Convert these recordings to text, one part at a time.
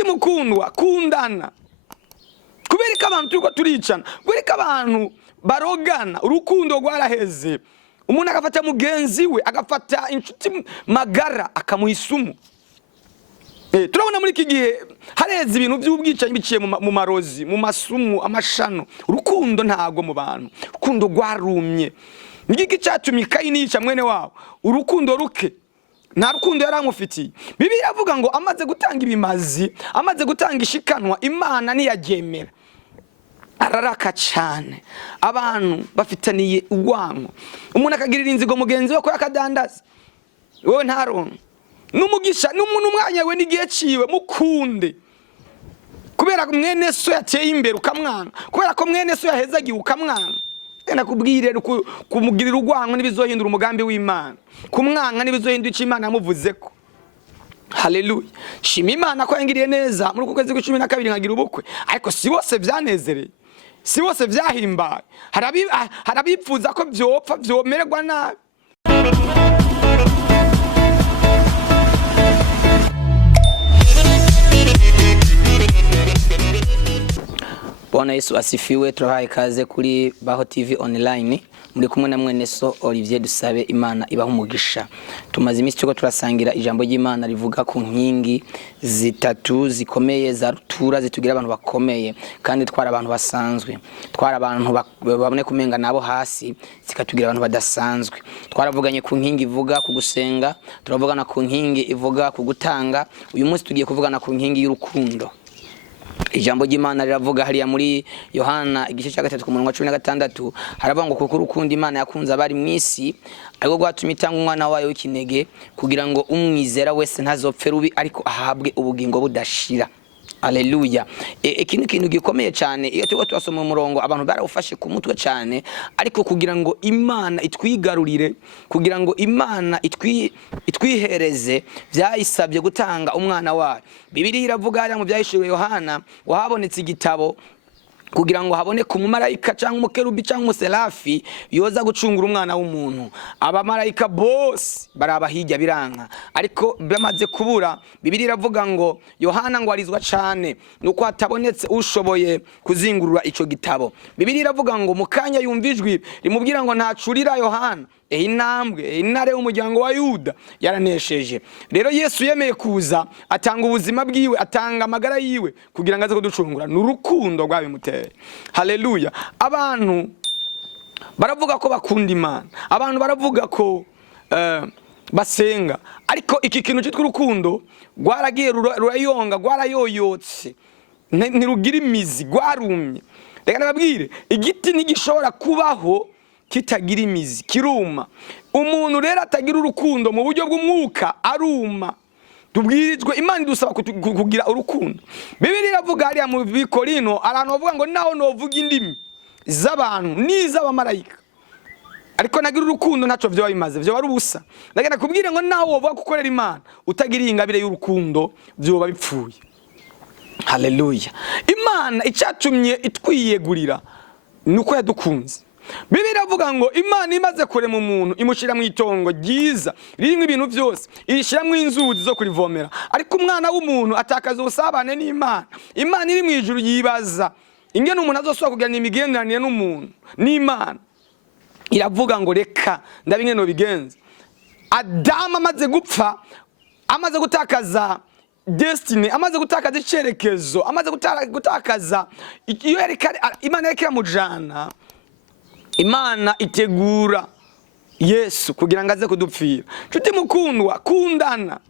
nshuti mukundwa kundana kubera ko abantu turiko turicana kubera ko abantu barogana urukundo rwaraheze umuntu agafata mugenzi we agafata inshuti magara akamuhisumu turabona muri iki gihe hareze ibintu by'ubwicanyi biciye mu marozi mu masumu amashano urukundo ntago mu bantu urukundo rwarumye ngiki cyatumye Kayini yica mwene wabo urukundo ruke nta rukundo yaramufitiye Bibiliya avuga ngo amaze gutanga ibimazi amaze gutanga ishikanwa Imana ntiyagemera araraka cyane abantu bafitaniye urwango umuntu akagirira inzigo mugenzi we ko yakadandaza wowe ntaronka numugisha n'umwanya we n'igihe ciwe mukunde kubera ko mwene so yateye imbere ukamwanga kubera ko mwene so yahezagiye ukamwanga nakubwire kumugirira urwango nibizohindura umugambi w'Imana kumwanga nibizohindura icyo Imana yamuvuzeko haleluya shima Imana ko yangiriye neza muri kwezi kwa 12 nkagira ubukwe ariko si bose byanezereye si bose byahimbaye harabipfuza ko byopfa byomererwa nabi Bwana Yesu asifiwe. Turahaye kaze kuri BAHO TV online muri kumwe na mwene so Olivier Dusabe. Imana ibaha umugisha. Tumaze iminsi cyo turasangira ijambo ry'Imana rivuga ku nkingi zitatu zikomeye za rutura zitugira abantu bakomeye kandi twara abantu basanzwe, twara abantu babone kumenga nabo hasi zikatugira abantu badasanzwe. Twaravuganye ku nkingi ivuga ku gusenga, turavugana ku nkingi ivuga ku gutanga. Uyu munsi tugiye kuvugana ku nkingi y'urukundo. Ijambo ry'Imana riravuga hariya muri Yohana igice cya 3 ku murongo wa 16 haravuga ngo kuko urukundo Imana yakunze abari mwisi ariko gwatumye itanga umwana wayo w'ikinege kugira ngo umwizera wese ntazopfe rubi ariko ahabwe ubugingo budashira. Haleluya. Ikintu gikomeye cyane iyo tuba twasoma umurongo abantu barawufashe ku mutwe cyane ariko kugira ngo Imana itwigarurire kugira ngo Imana itwihereze byayisabye gutanga umwana wayo. Bibiliya iravuga ari mu byahishuriwe Yohana wahabonetse igitabo kugira ngo habone ku mumarayika cyangwa umukerubi cyangwa umuserafi yoza gucungura umwana w'umuntu. Abamarayika bose barabahijya biranka ariko bamaze kubura Bibiliya iravuga ngo Yohana ngo arizwa cyane nuko hatabonetse ushoboye kuzingurura ico gitabo. Bibiliya iravuga ngo mukanya yumvijwe rimubwira ngo ntacurira Yohana intare umuryango wa Yuda yaranesheje. Rero Yesu yemeye kuza atanga ubuzima bwiwe atanga amagara yiwe kugira ngo aze kuducungura n'urukundo rwabimuteye. Haleluya. Abantu baravuga ko bakunda Imana, abantu baravuga ko basenga ariko iki kintu cyitwa urukundo rwaragiye rurayonga rwarayoyotse ntirugira imizi rwarumye. Reka nababwire igiti ntigishobora kubaho kitagira imizi kiruma. Umuntu rero atagira urukundo mu buryo bw'umwuka aruma. Tubwirizwe Imana idusaba kugira urukundo. Bibiliya iravuga hariya mu Bikorino abantu bavuga ngo naho novuga indimi z'abantu n'iz'abamarayika ariko nagira urukundo ntaco byo bimaze byo bari ubusa. Ndagenda kubwira ngo naho wovuga gukorera Imana utagira ingabire y'urukundo byo babipfuye. Haleluya. Imana icyatumye itwiyegurira nuko yadukunze. Bibiliya iravuga ngo Imana imaze kurema umuntu imushira mu itongo ryiza ririmo ibintu byose irishira mu inzuzi zo kurivomera ariko umwana w'umuntu atakaza ubusabane n'Imana. Imana iri mu ijuru yibaza ingene umuntu azosubira kugirana imigenderanire n'umuntu n'Imana. Iravuga ngo reka ndabe ingene no bigenza. Adamu amaze gupfa amaze gutakaza destiny amaze gutakaza icerekezo amaze gutakaza iyo Imana yakira mujana Imana itegura Yesu kugira ngo aze kudupfira. Nshuti mukundwa kundana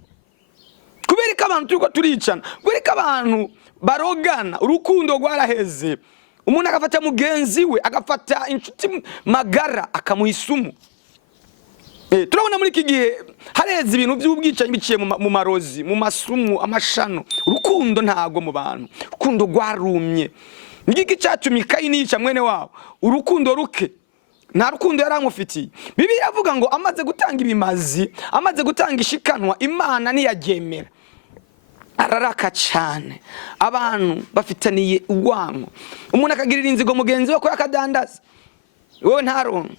kubera ko abantu turiko turicana kubera ko abantu barogana urukundo rwaraheze umuntu agafata mugenzi we agafata inshuti magara akamuhisumu. Turabona muri iki gihe hareze ibintu by'ubwicanyi biciye mu marozi mu masumu amashano urukundo ntago mu bantu urukundo rwarumye. Ngiki cyatumye Kayini yica mwene wabo urukundo ruke nta rukundo yaramufitiye. Bibiliya avuga ngo amaze gutanga ibimazi amaze gutanga ishikanwa Imana ntiyagemera araraka cyane abantu bafitaniye urwango umuntu akagirira inzigo mugenzi we ko yakadandaza wowe ntaronka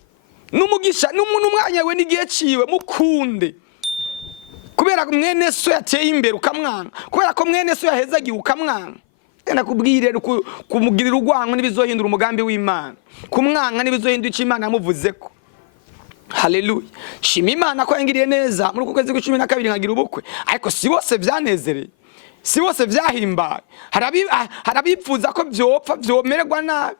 n'umugisha n'umwanya we n'igihe ciwe mukunde kubera ko mwene so yateye imbere ukamwanga, kubera ko mwene so yahezagiye ukamwanga. Nakubwire kumugirira urwango nibizohindura umugambi w'Imana, kumwanga nibizohindura icyo Imana yamuvuzeko. Haleluya. Shima Imana ko yangiriye neza muri kwezi kwa 12 nkagira ubukwe, ariko si bose byanezereye, si bose byahimbaye. Harabipfuza ko byopfa byomererwa nabi.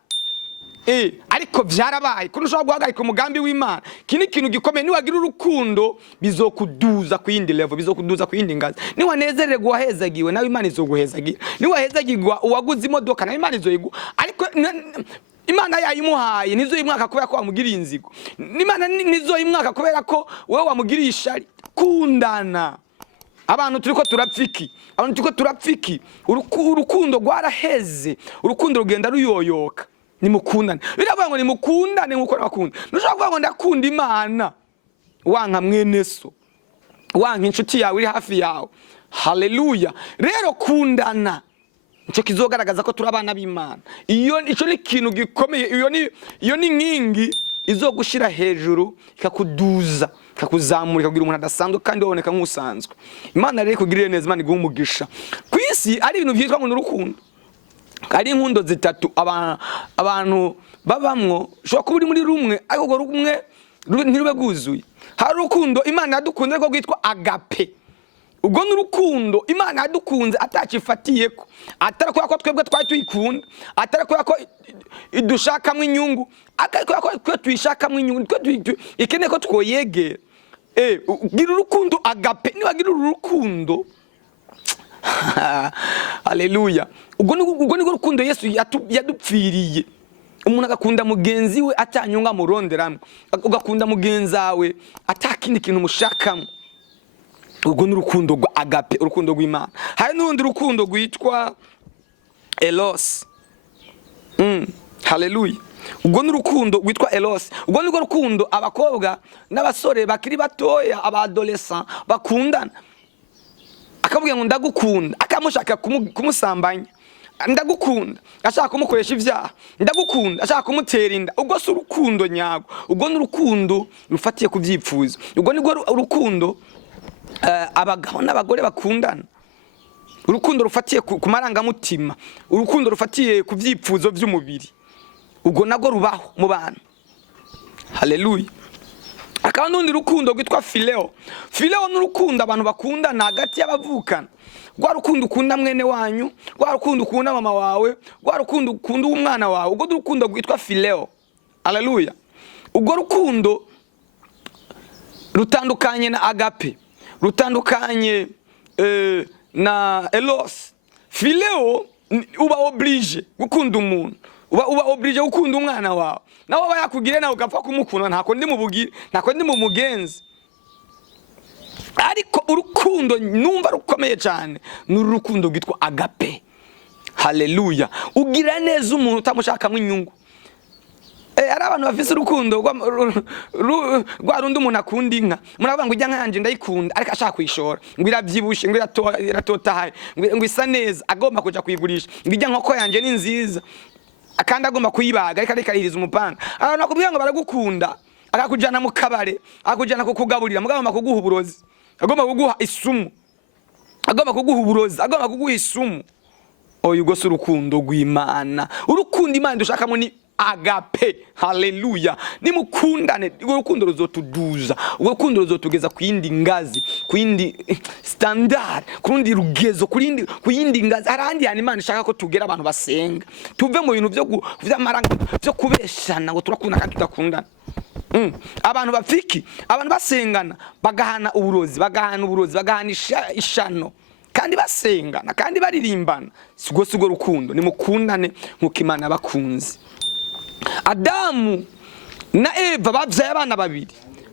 Ariko byarabaye kuno ushobora guhagarika umugambi w'Imana. Kini kintu gikomeye, niwagira urukundo bizokuduza ku yindi level, bizokuduza ku yindi ngazi. Niwanezerere guhezagiwe nawe Imana izoguhezagira, niwahezagirwa uwaguze imodoka nawe Imana izoyiguha. Ariko Imana yayimuhaye nizo imwaka kubera ko wamugiriye inzigo, Imana nizo imwaka kubera ko wewe wamugiriye ishari. Kundana. Abantu turiko turapfiki, abantu turiko turapfiki. Urukundo rwaraheze, urukundo rugenda ruyoyoka. Nimukundane. Biravuga ngo nimukundane nkuko nakunda. Nushaka kuvuga ngo ndakunda Imana, wanka mwene so, wanka inshuti yawe iri hafi yawe. Haleluya. Rero kundana nicyo kizogaragaza ko turi abana b'Imana. Ico ni ikintu gikomeye, iyo ni inkingi izogushira hejuru ikakuduza, ikakuzamura, ikakugira umuntu adasanzwe kandi waboneka nk'usanzwe. Imana rero ikugirire neza, Imana iguha umugisha. Kwisi ari ibintu byitwa ngo n'urukundo. Ari inkundo zitatu abantu babamwo, ushobora kuba uri muri rumwe ariko urwo rumwe ntirube bwuzuye. Hari urukundo Imana yadukunze rwo rwitwa agape. Ubwo n'urukundo Imana yadukunze atacifatiyeko, atari kubera ko twebwe twari tuyikunda, atari kubera ko idushakamo inyungu, atari kubera ko twe tuyishakamo inyungu, ikeneye ko twoyegera. Gira urukundo agape. Niwagira urukundo, haleluya, ubwo ni urukundo Yesu yadupfiriye. Umuntu agakunda mugenzi we atanyunga muronderamwe, ugakunda mugenzi wawe atakindi kintu mushakamo. Ubwo ni urukundo rwa agape, urukundo rw'Imana. Hari n'urundi rukundo rwitwa eros. Haleluya. Ubwo ni urukundo rwitwa eros. Ubwo ni rukundo abakobwa n'abasore bakiri batoya, abadolescent bakundana. Akavuga ngo ndagukunda, akamushaka kumusambanya. Ndagukunda, ashaka kumukoresha ivyaha. Ndagukunda, ashaka kumutera inda. Ubwo si urukundo nyago. Ubwo ni urukundo rufatiye ku vyipfuzo. Ubwo ni urukundo abagabo n'abagore bakundana. Urukundo rufatiye ku marangamutima, urukundo rufatiye ku vyipfuzo vy'umubiri. Ubwo nago rubaho mu bantu. Haleluya. Akaba n'undi rukundo rwitwa phileo. Phileo ni urukundo abantu bakundana hagati y'abavukana. Rwa rukundo ukunda mwene wanyu, rwa rukundo ukunda mama wawe, rwa rukundo ukunda umwana wawe. Ubwo urukundo rwitwa phileo. Haleluya. Ubwo rukundo rutandukanye na agape, rutandukanye na eros. Phileo uba oblige gukunda umuntu, uba oblige gukunda umwana wawe. Nawe aba yakugire nawe ugapfa kumukunda, ntako ndi mubugire, ntako ndi mu mugenzi. Ariko urukundo numva rukomeye cyane n'urukundo rwitwa agape. Haleluya. Ugira neza umuntu utamushakamo inyungu. Ari abantu bafise urukundo rwa rundi umuntu akunda inka. Muravuga ngo ujya nkanje ndayikunda ariko ashaka kuyishora, ngo iravyibushe, ngo iratotahaye, ngo isa neza, agomba kuja kuyigurisha. Ngo ijya nkoko yanje ni nziza, akandi agomba kuyibaga ariko arikarihiza umupanga. Abantu bakubwira ngo baragukunda, akakujana mu kabare, akakujana kukugaburira, mugabo kuguha uburozi, agomba kuguha isumu, agomba kuguha uburozi, agomba kuguha isumu. Oyo gose urukundo rw'Imana. Urukundo Imana dushakamo ni agape. Haleluya. Nimukundane, urukundo ruzotuduza, urukundo ruzotugeza ku yindi ngazi, ku yindi standard, ku rundi rugezo, ku yindi ngazi. Harandi yani Imana ishaka ko tugera abantu basenga, tuve mu bintu vy'amaranga byo kubeshana ngo turakunda kandi tudakundana. Abantu bafiki, abantu basengana, bagahana uburozi, bagahana ishano, kandi basengana, kandi baririmbana. Sigo rukundo. Nimukundane nkuko Imana bakunze. Adamu na Eva bavyaye abana babiri.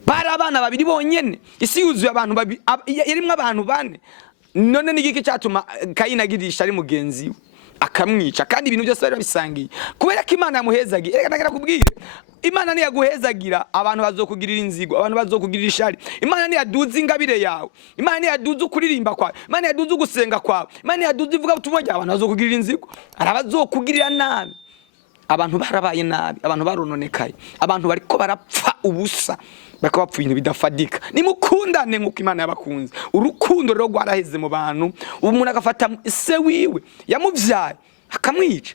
Bari abana babiri bonyene. Isi yuzuye abantu babiri, yarimwe abantu bane. None n'igiki cyatuma Kayini agirisha ari mugenzi we akamwica, kandi ibintu byose bari bisangiye. Kubera ko Imana yamuhezagiye. Reka ndagera kubwira, Imana ni yaguhezagira, abantu bazokugirira inzigo, abantu bazokugirira ishari. Imana ni yaduza ingabire yawe, Imana ni yaduza ukuririmba kwawe, Imana ni yaduza ugusenga kwawe, Imana ni yaduza ivuga ubutumwa ryawe, abantu bazokugirira inzigo, arabazokugirira nabi. abantu barabaye nabi, abantu barononekaye, abantu bariko barapfa ubusa, bariko bapfa ibintu bidafadika. Nimukundane nk'uko Imana yabakunze. Urukundo rero rwaraheze mu bantu. Umuntu agafata se wiwe yamuvyaye akamwica,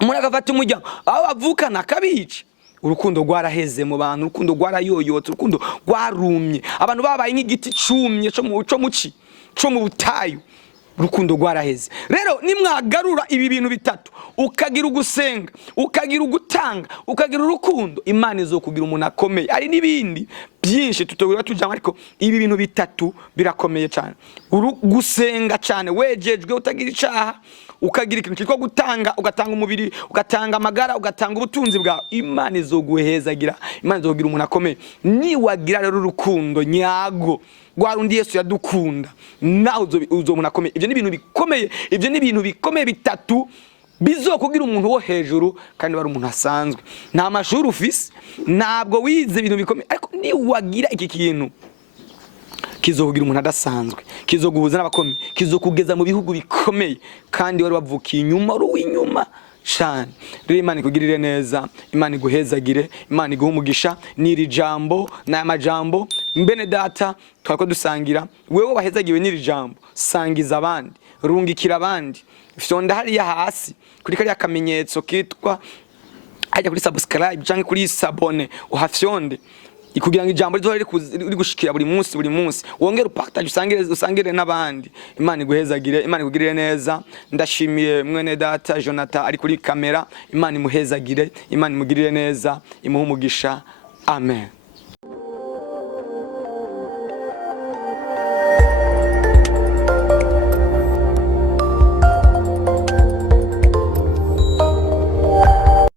umuntu agafata umuryango aho bavukana akabica. Urukundo rwaraheze mu bantu, urukundo rwarayoyotse, urukundo rwarumye. Abantu babaye nk'igiti cumye cyo mu butayu. Urukundo rwaraheze. Rero nimwagarura ibi bintu bitatu, ukagira ugusenga, ukagira ugutanga, ukagira urukundo, Imana izokugira umuntu akomeye. Ari nibindi byinshi tutogura tujama, ariko ibi bintu bitatu birakomeye cyane. Gusenga cyane wejejwe, utagira icaha, ukagira ikintu cyitwa gutanga, ugatanga umubiri, ugatanga amagara, ugatanga ubutunzi bwawe, Imana izoguhezagira, Imana izokugira umuntu akomeye. Niwagira rero urukundo nyago rwarundi Yesu yadukunda, naho uzobona akomeye. Ibyo ni ibintu bikomeye, ibyo ni ibintu bikomeye bitatu bizokugira umuntu wo hejuru, kandi wari umuntu asanzwe, nta mashuri ufise, ntabwo wize ibintu bikomeye, ariko niwagira iki kintu kizokugira umuntu adasanzwe, kizoguhuza n'abakomeye, kizokugeza mu bihugu bikomeye, kandi wari wavukiye inyuma, uri uw'inyuma cyane. Rero Imana ikugirire neza, Imana iguhezagire, Imana iguhe umugisha. N'iri jambo n'aya majambo mbene data twako dusangira, wewe wahezagiwe n'iri jambo, sangiza abandi, rungikira abandi, fyonda hariya hasi kuri kariya kamenyetso kitwa ajya kuri subscribe canke kuri sabone, uhafyonde kugira ngo ijambo rizohore rigushikira buri munsi wongere upartage, usangire n'abandi. Imana iguhezagire, Imana ikugirire neza. Ndashimiye mwene data Jonathan ari kuri kamera, Imana imuhezagire, Imana imugirire neza, imuhe umugisha. Amen.